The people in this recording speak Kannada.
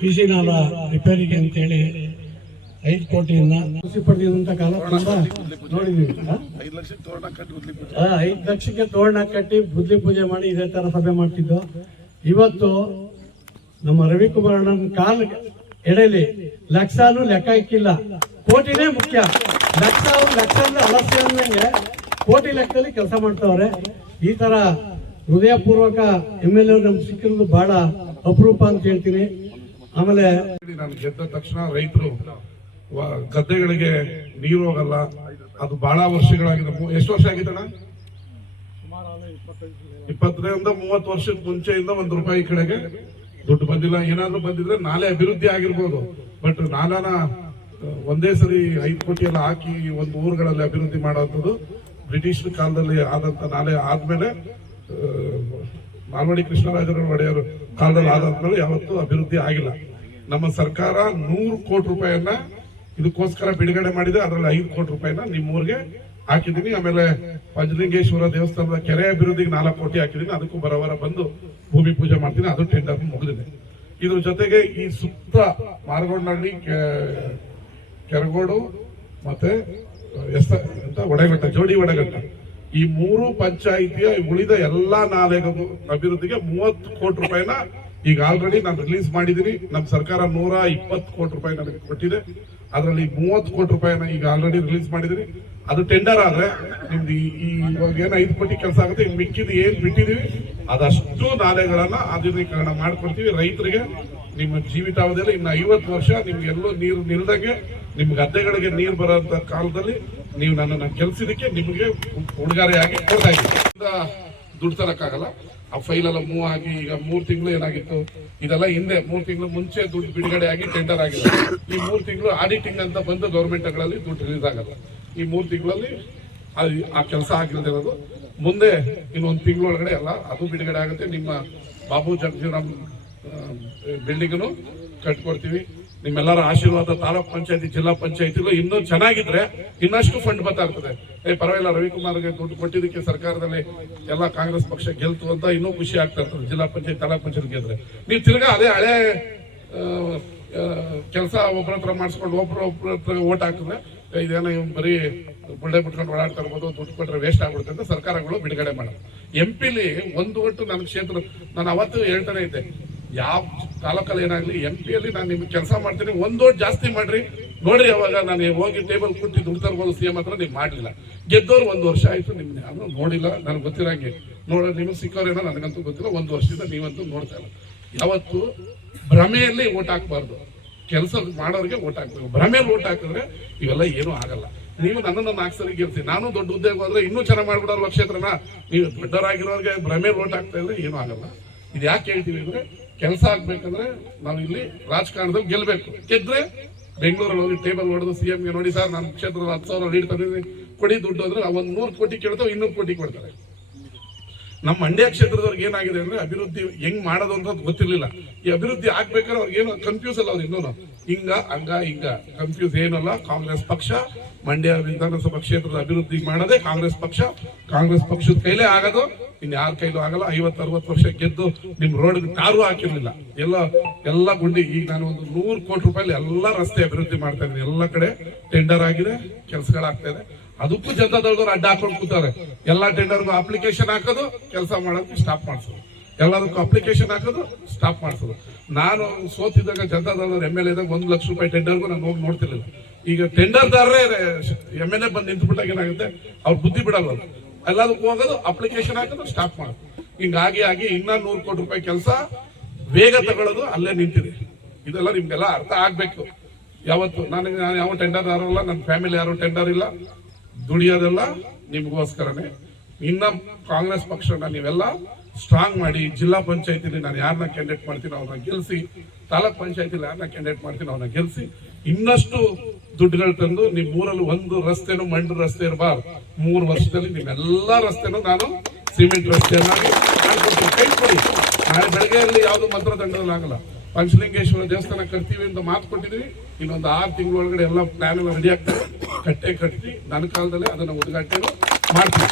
ಪಿಸಿ ನಾಲ ರಿಪೇರಿಗೆ ಅಂತೇಳಿ 5 ಕೋಟಿಯಿಂದ ಖುಷಿ ಪಡೆದಿರುವಂತ ಕಾಲ ತುಂಬಾ ನೋಡಿದೀವಿ. 5 ಲಕ್ಷಕ್ಕೆ ತೋರಣ ಕಟ್ಟಿ ಬುದ್ಧಿ ಪೂಜೆ ಮಾಡಿ ಇದೇ ತರ ಸಭೆ ಮಾಡ್ತಿದ್ದು. ಇವತ್ತು ನಮ್ಮ ರವಿಕುಮಾರ್ ಅಣ್ಣನ ಕಾಲ ಎಡೆಯಲ್ಲಿ ಲಕ್ಷನೂ ಲೆಕ್ಕ ಇಕ್ಕಿಲ್ಲ, ಕೋಟಿನೇ ಮುಖ್ಯ. ಲಕ್ಷ ಅಲಸ್ಯ ಅಂದಂಗೆ ಕೋಟಿ ಲೆಕ್ಕದಲ್ಲಿ ಕೆಲಸ ಮಾಡ್ತಾವ್ರೆ. ಈ ತರ ಹೃದಯಪೂರ್ವಕ MLA ನಮ್ಗೆ ಸಿಕ್ಕಿರೋದು ಬಹಳ ಅಪರೂಪ ಅಂತ ಹೇಳ್ತೀನಿ. ಆಮೇಲೆ ನಾನು ಗೆದ್ದ ತಕ್ಷಣ ರೈತರು ಗದ್ದೆಗಳಿಗೆ ನೀರು ಹೋಗಲ್ಲ, ಅದು ಬಹಳ ವರ್ಷಗಳಾಗಿದೆ. ಎಷ್ಟು ವರ್ಷ ಆಗಿದ್ದಣ್ಣ? 20ರಿಂದ 30 ವರ್ಷದ ಮುಂಚೆಯಿಂದ ₹1 ಕಡೆಗೆ ದುಡ್ಡು ಬಂದಿಲ್ಲ. ಏನಾದ್ರೂ ಬಂದಿದ್ರೆ ನಾಲೆ ಅಭಿವೃದ್ಧಿ ಆಗಿರ್ಬೋದು, ಬಟ್ ನಾಲಾನ ಒಂದೇ ಸರಿ 5 ಕೋಟಿ ಎಲ್ಲ ಹಾಕಿ ಒಂದು ಊರುಗಳಲ್ಲಿ ಅಭಿವೃದ್ಧಿ ಮಾಡುವಂಥದ್ದು ಬ್ರಿಟಿಷ್ ಕಾಲದಲ್ಲಿ ಆದಂತ ನಾಲೆ ಆದ್ಮೇಲೆ, ನಾಲ್ವಡಿ ಕೃಷ್ಣರಾಜ ಒಡೆಯರ್ ಕಾಲದಲ್ಲಿ ಆದಾದ್ಮೇಲೆ ಯಾವತ್ತೂ ಅಭಿವೃದ್ಧಿ ಆಗಿಲ್ಲ. ನಮ್ಮ ಸರ್ಕಾರ 100 ಕೋಟಿ ರೂಪಾಯಿಯನ್ನ ಇದಕ್ಕೋಸ್ಕರ ಬಿಡುಗಡೆ ಮಾಡಿದೆ. ಅದರಲ್ಲಿ 5 ಕೋಟಿ ರೂಪಾಯಿನ ನಿಮ್ಮೂರಿಗೆ ಹಾಕಿದೀನಿ. ಆಮೇಲೆ ಪಂಚಲಿಂಗೇಶ್ವರ ದೇವಸ್ಥಾನದ ಕೆರೆ ಅಭಿವೃದ್ಧಿಗೆ 4 ಕೋಟಿ ಹಾಕಿದೀನಿ. ಅದಕ್ಕೂ ಬರವರ ಬಂದು ಭೂಮಿ ಪೂಜೆ ಮಾಡ್ತೀನಿ. ಅದು ಟೆಂಡರ್ ಮುಗಿದಿದೆ. ಇದ್ರ ಜೊತೆಗೆ ಈ ಸುತ್ತ ಮಾರಗೊಂಡಹಳ್ಳಿ, ಕೆರಗೋಡು ಮತ್ತೆ ಒಡೆಗಟ್ಟ, ಜೋಡಿ ಒಡೆಗಟ್ಟ, ಈ 3 ಪಂಚಾಯಿತಿಯ ಉಳಿದ ಎಲ್ಲಾ ನಾಲೆಗಳು ಅಭಿವೃದ್ಧಿಗೆ 30 ಕೋಟಿ ರೂಪಾಯಿನ ಈಗ ಆಲ್ರೆಡಿ ನಾನು ರಿಲೀಸ್ ಮಾಡಿದೀನಿ. ನಮ್ಮ ಸರ್ಕಾರ 120 ಕೋಟಿ ರೂಪಾಯಿ ನನಗೆ ಕೊಟ್ಟಿದೆ. ಅದರಲ್ಲಿ 30 ಕೋಟಿ ರೂಪಾಯಿನ ಈಗ ಆಲ್ರೆಡಿ ರಿಲೀಸ್ ಮಾಡಿದೀನಿ. ಅದು ಟೆಂಡರ್ ಆದ್ರೆ ನಿಮ್ದು ಇವಾಗ ಏನು 5 ಕೋಟಿ ಕೆಲಸ ಆಗುತ್ತೆ. ಇನ್ನು ಮಿಕ್ಕಿದ ಏನ್ ಬಿಟ್ಟಿದೀವಿ ಅದಷ್ಟು ನಾಲೆಗಳನ್ನ ಆಧುನೀಕರಣ ಮಾಡ್ಕೊಡ್ತೀವಿ. ರೈತರಿಗೆ ನಿಮ್ಮ ಜೀವಿತಾವಧಿಯಲ್ಲಿ ಇನ್ನು 50 ವರ್ಷ ನಿಮ್ಗೆ ಎಲ್ಲೋ ನೀರು ನಿಲ್ದಂಗೆ, ನಿಮ್ ಗದ್ದೆಗಳಿಗೆ ನೀರು ಬರೋಂತ ಕಾಲದಲ್ಲಿ ನೀವು ನನ್ನನ್ನು ಕೆಲಸದಕ್ಕೆ ನಿಮಗೆ ಉಡುಗೊರೆಯಾಗಿ ಕೊಡ್ತಾ ಇದ್ದೀವಿ. ದುಡ್ಡು ತರಕ್ಕಾಗಲ್ಲ. ಆ ಫೈಲ್ ಎಲ್ಲ ಮೂವ್ ಆಗಿ ಈಗ 3 ತಿಂಗಳು ಏನಾಗಿತ್ತು, ಇದೆಲ್ಲ ಹಿಂದೆ 3 ತಿಂಗಳು ಮುಂಚೆ ದುಡ್ಡು ಬಿಡುಗಡೆ ಆಗಿ ಟೆಂಡರ್ ಆಗಿದೆ. ಈ 3 ತಿಂಗಳು ಆಡಿಟಿಂಗ್ ಅಂತ ಬಂದು ಗೌರ್ಮೆಂಟ್ಗಳಲ್ಲಿ ದುಡ್ಡು ರಿಲೀಸ್ ಆಗಲ್ಲ. ಈ 3 ತಿಂಗಳಲ್ಲಿ ಆ ಕೆಲಸ ಆಗಿರೋದು. ಮುಂದೆ ಇನ್ನೊಂದು ತಿಂಗಳೊಳಗಡೆ ಎಲ್ಲ ಅದು ಬಿಡುಗಡೆ ಆಗುತ್ತೆ. ನಿಮ್ಮ ಬಾಬು ಜಗಜೀವರಾಮ್ ಬಿಲ್ಡಿಂಗ್ನು ಕಟ್ಕೊಡ್ತೀವಿ. ನಿಮ್ಮೆಲ್ಲರ ಆಶೀರ್ವಾದ ತಾಲೂಕ್ ಪಂಚಾಯತಿ, ಜಿಲ್ಲಾ ಪಂಚಾಯತಿಗಳು ಇನ್ನೂ ಚೆನ್ನಾಗಿದ್ರೆ ಇನ್ನಷ್ಟು ಫಂಡ್ ಬರ್ತಾ ಇರ್ತದೆ. ಪರವಾಗಿಲ್ಲ, ರವಿಕುಮಾರ್ಗೆ ದುಡ್ಡು ಕೊಟ್ಟಿದ್ದಕ್ಕೆ ಸರ್ಕಾರದಲ್ಲಿ ಎಲ್ಲ ಕಾಂಗ್ರೆಸ್ ಪಕ್ಷ ಗೆಲ್ತು ಅಂತ ಇನ್ನೂ ಖುಷಿ ಆಗ್ತಾ ಇರ್ತದೆ. ಜಿಲ್ಲಾ ಪಂಚಾಯತ್, ತಾಲೂಕ್ ಪಂಚಾಯತ್ ಗೆದ್ರೆ ನೀವು ತಿರ್ಗಾ ಅದೇ ಹಳೆ ಕೆಲಸ ಒಬ್ಬರ ಹತ್ರ ಮಾಡಿಸ್ಕೊಂಡು ಒಬ್ಬರ ಹತ್ರ ಓಟ್ ಹಾಕಿದ್ರೆ ಇದೇನೋ ಬರೀ ಬುಳ್ಳೆ ಬಿಟ್ಕೊಂಡು ಓಡಾಡ್ತಾ ಇರ್ಬೋದು, ದುಡ್ಡು ಕೊಟ್ಟರೆ ವೇಸ್ಟ್ ಆಗ್ಬಿಡುತ್ತೆ ಅಂತ ಸರ್ಕಾರಗಳು ಬಿಡುಗಡೆ ಮಾಡೋದು. MP ಒಂದು ಒಟ್ಟು ನನ್ನ ಕ್ಷೇತ್ರ, ನಾನು ಅವತ್ತು ಹೇಳ್ತಾನೆ ಇದ್ದೆ, ಯಾವ ತಾಲೂಕಲ್ಲಿ ಏನಾಗ್ಲಿ MP ನಾನು ನಿಮ್ಗೆ ಕೆಲಸ ಮಾಡ್ತೀನಿ, 1 ಓಟ್ ಜಾಸ್ತಿ ಮಾಡ್ರಿ ನೋಡ್ರಿ. ಅವಾಗ ನಾನು ಹೋಗಿ ಟೇಬಲ್ ಕೊಟ್ಟು ದುಡ್ಡು ತರ್ಬೋದು CM ಹತ್ರ. ನೀವು ಮಾಡಲಿಲ್ಲ, ಗೆದ್ದವ್ರು 1 ವರ್ಷ ಆಯ್ತು. ನಿಮ್ಗೆ ನಾನು ನೋಡಿಲ್ಲ, ನನಗೆ ಗೊತ್ತಿರಂಗೆ ನಿಮ್ಗೆ ಸಿಕ್ಕವ್ರೇನೋ ನನಗಂತೂ ಗೊತ್ತಿಲ್ಲ. 1 ವರ್ಷದಿಂದ ನೀವಂತೂ ನೋಡ್ತಾ ಇಲ್ಲ. ಯಾವತ್ತು ಭ್ರಮೆಯಲ್ಲಿ ಓಟ್ ಹಾಕ್ಬಾರ್ದು, ಕೆಲಸ ಮಾಡೋರಿಗೆ ಓಟ್ ಹಾಕ್ಬೇಕು. ಭ್ರಮೆಯಲ್ಲಿ ಓಟ್ ಹಾಕಿದ್ರೆ ಇವೆಲ್ಲ ಏನೂ ಆಗಲ್ಲ. ನೀವು ನನ್ನನ್ನು 4 ಸರಿ ಗೆಲ್ಸಿ, ನಾನು ದೊಡ್ಡ ಉದ್ಯೋಗ ಹೋದ್ರೆ ಇನ್ನೂ ಚೆನ್ನಾಗಿ ಮಾಡ್ಬಿಡೋರು ಕ್ಷೇತ್ರನ. ನೀವು ದೊಡ್ಡವರಾಗಿರೋರಿಗೆ ಭ್ರಮೆಯಲ್ಲಿ ಓಟ್ ಹಾಕ್ತಾ ಇದ್ರೆ ಏನೂ ಆಗಲ್ಲ. ಇದು ಯಾಕೆ ಹೇಳ್ತೀವಿ ಅಂದ್ರೆ, ಕೆಲಸ ಆಗ್ಬೇಕಂದ್ರೆ ನಾವು ಇಲ್ಲಿ ರಾಜಕಾರಣದಲ್ಲಿ ಗೆಲ್ಬೇಕು. ಗೆದ್ರೆ ಬೆಂಗಳೂರಲ್ಲಿ ಹೋಗಿ ಟೇಬಲ್ ಹೊಡೆದು CMಗೆ ನೋಡಿ ಸರ್ ನನ್ನ ಕ್ಷೇತ್ರದ 10,000 ಲೀಡ್ ತಂದಿದ್ದೀನಿ ಕೊಡಿ ದುಡ್ಡು ಅಂದ್ರೆ ಒಂದು 100 ಕೋಟಿ ಕೇಳ್ತಾವೆ, 200 ಕೋಟಿ ಕೊಡ್ತಾರೆ. ನಮ್ಮ ಮಂಡ್ಯ ಕ್ಷೇತ್ರದವ್ರಿಗೆ ಏನಾಗಿದೆ ಅಂದ್ರೆ ಅಭಿವೃದ್ಧಿ ಹೆಂಗ್ ಮಾಡೋದು ಅಂತ ಗೊತ್ತಿರ್ಲಿಲ್ಲ. ಈ ಅಭಿವೃದ್ಧಿ ಆಗ್ಬೇಕಾದ್ರೆ ಅವ್ರಿಗೆ ಏನು ಕನ್ಫ್ಯೂಸ್ ಅಲ್ಲ. ಅವ್ರು ಇನ್ನೂ ಹಿಂಗ ಕನ್ಫ್ಯೂಸ್ ಏನಲ್ಲ. ಕಾಂಗ್ರೆಸ್ ಪಕ್ಷ ಮಂಡ್ಯ ವಿಧಾನಸಭಾ ಕ್ಷೇತ್ರದ ಅಭಿವೃದ್ಧಿ ಮಾಡೋದೇ ಕಾಂಗ್ರೆಸ್ ಪಕ್ಷ. ಕಾಂಗ್ರೆಸ್ ಪಕ್ಷದ ಕೈಲೇ ಆಗೋದು, ಇನ್ ಯಾರ ಕೈಲೂ ಆಗಲ್ಲ. 50-60 ವರ್ಷ ಗೆದ್ದು ನಿಮ್ ರೋಡ್ ಟಾರು ಹಾಕಿರ್ಲಿಲ್ಲ, ಎಲ್ಲ ಗುಂಡಿ. ಈಗ ನಾನು ಒಂದು 100 ಕೋಟಿ ರೂಪಾಯಿ ಎಲ್ಲ ರಸ್ತೆ ಅಭಿವೃದ್ಧಿ ಮಾಡ್ತಾ ಇದ್ದೀನಿ. ಎಲ್ಲ ಕಡೆ ಟೆಂಡರ್ ಆಗಿದೆ, ಕೆಲಸಗಳಾಗ್ತಾ ಇದೆ. ಅದಕ್ಕೂ ಜನತಾದಳದವ್ರು ಅಡ್ಡ ಹಾಕೊಂಡು ಕೂತಾರೆ. ಎಲ್ಲಾ ಟೆಂಡರ್ಗೂ ಅಪ್ಲಿಕೇಶನ್ ಹಾಕೋದು, ಕೆಲಸ ಮಾಡೋದು ಸ್ಟಾಪ್ ಮಾಡಿಸೋದು, ಎಲ್ಲದಕ್ಕೂ ಅಪ್ಲಿಕೇಶನ್ ಹಾಕೋದು ಸ್ಟಾಪ್ ಮಾಡಿಸೋದು. ನಾನು ಸೋತಿದ್ದಾಗ ಜನತಾದಳದವ್ರು MLA ಇದ್ದಾಗ 1 ಲಕ್ಷ ರೂಪಾಯಿ ಟೆಂಡರ್ಗೂ ನಾನು ಹೋಗಿ ನೋಡ್ತಿರ್ಲಿಲ್ಲ. ಈಗ ಟೆಂಡರ್ದಾರರೇ MLA ಬಂದು ನಿಂತ್ಬಿಟ್ಟಾಗ ಏನಾಗುತ್ತೆ, ಅವ್ರು ಬುದ್ಧಿ ಬಿಡಲ್ಲ. ಎಲ್ಲದಕ್ಕೂ ಹೋಗೋದು, ಅಪ್ಲಿಕೇಶನ್ ಹಾಕೋದು, ಸ್ಟಾಪ್ ಮಾಡೋದು. ಹಿಂಗಾಗಿ ಇನ್ನ 100 ಕೋಟಿ ರೂಪಾಯಿ ಕೆಲಸ ಬೇಗ ತಗೊಳ್ಳೋದು ಅಲ್ಲೇ ನಿಂತಿದೆ. ಇದೆಲ್ಲ ನಿಮ್ಗೆಲ್ಲ ಅರ್ಥ ಆಗ್ಬೇಕು. ಯಾವತ್ತು ನಾನು ಯಾವ ಟೆಂಡರ್ ಯಾರಲ್ಲ, ನನ್ನ ಫ್ಯಾಮಿಲಿ ಯಾರು ಟೆಂಡರ್ ಇಲ್ಲ. ದುಡಿಯೋದೆಲ್ಲ ನಿಮ್ಗೋಸ್ಕರನೇ. ಇನ್ನ ಕಾಂಗ್ರೆಸ್ ಪಕ್ಷನ ನೀವೆಲ್ಲ ಸ್ಟ್ರಾಂಗ್ ಮಾಡಿ, ಜಿಲ್ಲಾ ಪಂಚಾಯತಿಲಿ ನಾನು ಯಾರನ್ನ ಕ್ಯಾಂಡಿಡೇಟ್ ಮಾಡ್ತೀನಿ ಅವ್ರನ್ನ ಗೆಲ್ಸಿ, ತಾಲೂಕ್ ಪಂಚಾಯತಿಲಿ ಯಾರನ್ನ ಕ್ಯಾಂಡಿಡೇಟ್ ಮಾಡ್ತೀನಿ ಅವ್ರನ್ನ ಗೆಲ್ಸಿ, ಇನ್ನಷ್ಟು ದುಡ್ಡುಗಳು ತಂದು ನಿಮ್ ಊರಲ್ಲಿ ಒಂದು ರಸ್ತೆನೂ ಮಣ್ಣು ರಸ್ತೆ ಇರಬಾರ್ದು. 3 ವರ್ಷದಲ್ಲಿ ನಿಮ್ಮೆಲ್ಲಾ ರಸ್ತೆನೂ ನಾನು ಸಿಮೆಂಟ್ ರಸ್ತೆಯನ್ನಾಗಿ ಮಾಡ್ಕೊಡ್ತೀನಿ. ಕೈ ಕೊಡಿ. ನಾಳೆ ಬೆಳಗ್ಗೆಯಲ್ಲಿ ಯಾವ್ದು ಮಂತ್ರದಂಡದಲ್ಲಿ ಆಗಲ್ಲ. ಪಂಚಲಿಂಗೇಶ್ವರ ದೇವಸ್ಥಾನ ಕಟ್ತೀವಿ ಅಂತ ಮಾತು ಕೊಟ್ಟಿದ್ವಿ. ಇನ್ನೊಂದು 6 ತಿಂಗಳೊಳಗಡೆ ಎಲ್ಲ ಪ್ಲಾನ್ ಎಲ್ಲ ರೆಡಿ ಆಗ್ತದೆ. ಕಟ್ಟಿ ನನ್ನ ಕಾಲದಲ್ಲೇ ಅದನ್ನ ಉದ್ಘಾಟನೆ ಮಾಡ್ತೀವಿ.